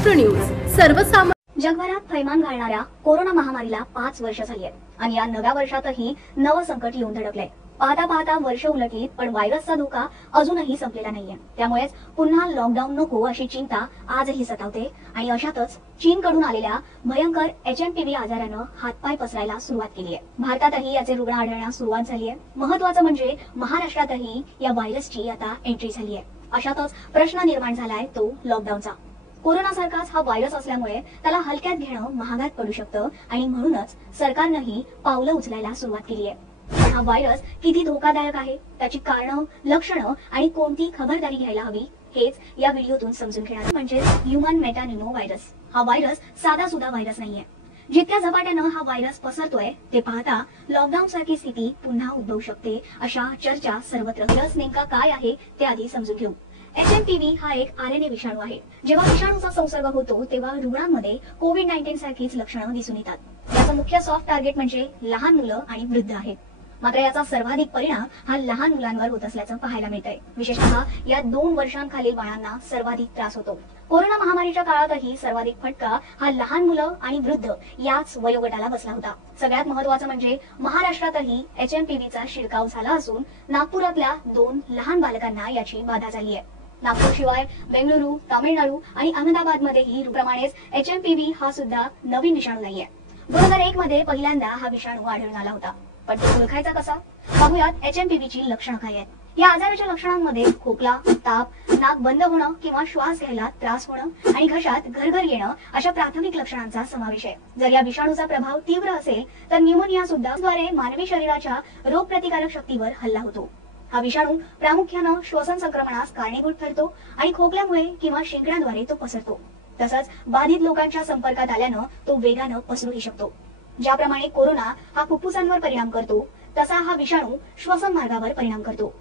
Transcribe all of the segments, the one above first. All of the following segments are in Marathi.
महाराष्ट्र न्यूज सर्वसामान्य। जगभरात थैमान घालणाऱ्या कोरोना महामारीला 5 वर्ष झाली आहेत आणि या नव्या वर्षातही नवं संकट येऊन धडकलंय। पाहता पाहता वर्ष उलटली पण व्हायरसचा धोका अजूनही संपलेला नाहीये। त्यामुळेच पुन्हा लॉकडाऊन नको अशी चिंता आजही सतावते आणि अशातच चीनकडून आलेल्या भयंकर HMPV आजारानं हातपाय पसरायला सुरुवात केली आहे। भारतातही याचे रुग्ण आढळण्यास सुरुवात झाली आहे। महत्त्वाचं म्हणजे महाराष्ट्रातही या व्हायरसची आता एंट्री झाली आहे। अशातच प्रश्न निर्माण झालाय तो लॉकडाऊनचा। कोरोना सारखाच हा व्हायरस असल्यामुळे त्याला हलक्यात घेणं महागात पडू शकतं आणि म्हणूनच सरकारनंही पावलं उचलायला सुरुवात केली आहे। पण हा व्हायरस किती धोकादायक आहे, त्याची कारणं, लक्षणं आणि कोणती खबरदारी घ्यायला हवी हेच या व्हिडिओतून समजून घेणार म्हणजे ह्यूमन मेटानिनो व्हायरस। हा व्हायरस साधा सुद्धा व्हायरस नाहीये। जितक्या झपाट्यानं हा व्हायरस पसरतोय ते पाहता लॉकडाऊन सारखी स्थिती पुन्हा उद्भवू शकते अशा चर्चा सर्वत्र। लस नेमका काय आहे ते आधी समजून घेऊ। HMPV हा एक RNA विषाणू आहे। जेव्हा विषाणूचा संसर्ग होतो तेव्हा रुग्णांमध्ये कोविड-19 सारखीच लक्षणं दिसून येतात। याचा मुख्य सॉफ्ट टार्गेट म्हणजे लहान मुलं आणि वृद्ध आहेत। मात्र याचा सर्वाधिक परिणाम हा लहान मुलांवर होत असल्याचं पाहायला मिळतंय। विशेषतः या 2 वर्षांखालील बाळांना सर्वाधिक त्रास होतो। कोरोना महामारीच्या काळातही सर्वाधिक फटका हा लहान मुलं आणि वृद्ध याच वयोगटाला बसला होता। सगळ्यात महत्त्वाचं म्हणजे महाराष्ट्रातही HMPVचा शिरकाव झाला असून नागपुरातल्या 2 लहान बालकांना याची बाधा झाली आहे। नागपूर शिवाय बेंगळुरू, तामिळनाडू आणि अहमदाबादमध्येही प्रमाणेच HMPV हा सुद्धा नवीन विषाणू नाहीये। 2001 मध्ये पहिल्यांदा हा विषाणू आढळून आला होता। पण तो ओळखायचा कसा? पाहूयात HMPVची लक्षणं काय आहेत। या आजाराच्या लक्षणांमध्ये खोकला, ताप, नाक बंद होणं किंवा श्वास घ्यायला त्रास होणं आणि घशात घरघर येणं अशा प्राथमिक लक्षणांचा समावेश आहे। जर या विषाणूचा प्रभाव तीव्र असेल तर न्यूमोनिया सुद्धा द्वारे मानवी शरीराच्या रोगप्रतिकारक शक्तीवर हल्ला होतो। हा विषाणू प्रामुख्याने श्वसन संक्रमणास कारणीभूत ठरतो आणि खोकल्यामुळे किंवा शिंकण्याद्वारे तो पसरतो। तसंच बाधित लोकांच्या संपर्कात आल्यानं तो वेगानं पसरूही शकतो। ज्याप्रमाणे कोरोना हा फुफ्फुसांवर परिणाम करतो तसा हा विषाणू श्वसन मार्गावर परिणाम करतो।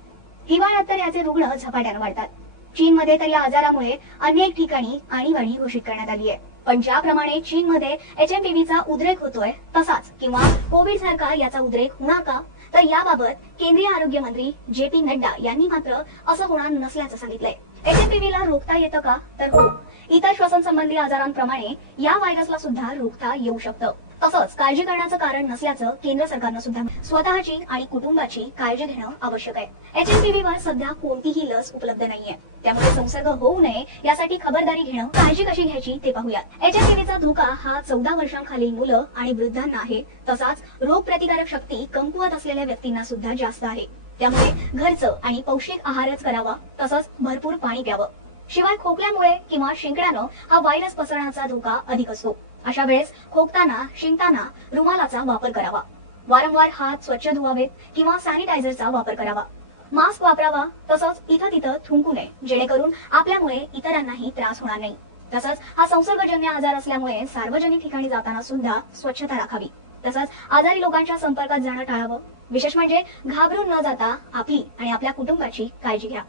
हिवाळ्यात तर याचे रुग्ण झपाट्याने वाढतात। चीनमध्ये तर या आजारामुळे अनेक ठिकाणी आणीबाणी घोषित करण्यात आली आहे। पण ज्याप्रमाणे चीनमध्ये HMPVचा उद्रेक होतोय तसाच किंवा कोविड सारखा याचा उद्रेक होणार का, तर याबाबत केंद्रीय आरोग्य मंत्री JP नड्डा यांनी मात्र असं होणार नसल्याचं सांगितलंय। HMPVला रोखता येतं का, तर हो, इतर श्वसन संबंधी आजारांप्रमाणे या व्हायरसला सुद्धा रोखता येऊ शकतं। तसंच काळजी करण्याचं कारण नसल्याचं केंद्र सरकारनं सुद्धा स्वतःची आणि कुटुंबाची काळजी घेणं आवश्यक आहे। HMPVवर सध्या कोणतीही लस उपलब्ध नाहीये, त्यामुळे संसर्ग होऊ नये यासाठी खबरदारी घेणं, काळजी कशी घ्यायची ते पाहूयात। HMPVचा धोका हा 14 वर्षांखालील मुलं आणि वृद्धांना आहे। तसाच रोगप्रतिकारक शक्ती कमकुवत असलेल्या व्यक्तींना सुद्धा जास्त आहे। त्यामुळे घरचं आणि पौष्टिक आहारच करावा, तसंच भरपूर पाणी प्यावं। शिवाय खोकल्यामुळे किंवा शिंकण्यानं हा व्हायरस पसरण्याचा धोका अधिक असतो। अशा वेळेस खोकताना, शिंकताना रुमालाचा वापर करावा। वारंवार हात स्वच्छ धुवावेत किंवा सॅनिटायझरचा वापर करावा। मास्क वापरावा, तसंच इथं तिथं थुंकू नये जेणेकरून आपल्यामुळे इतरांनाही त्रास होणार नाही। तसंच हा संसर्गजन्य आजार असल्यामुळे सार्वजनिक ठिकाणी जाताना सुद्धा स्वच्छता राखावी। तसंच आजारी लोकांच्या संपर्कात जाणं टाळावं। विशेष म्हणजे घाबरून न जाता आपली आणि आपल्या कुटुंबाची काळजी घ्या।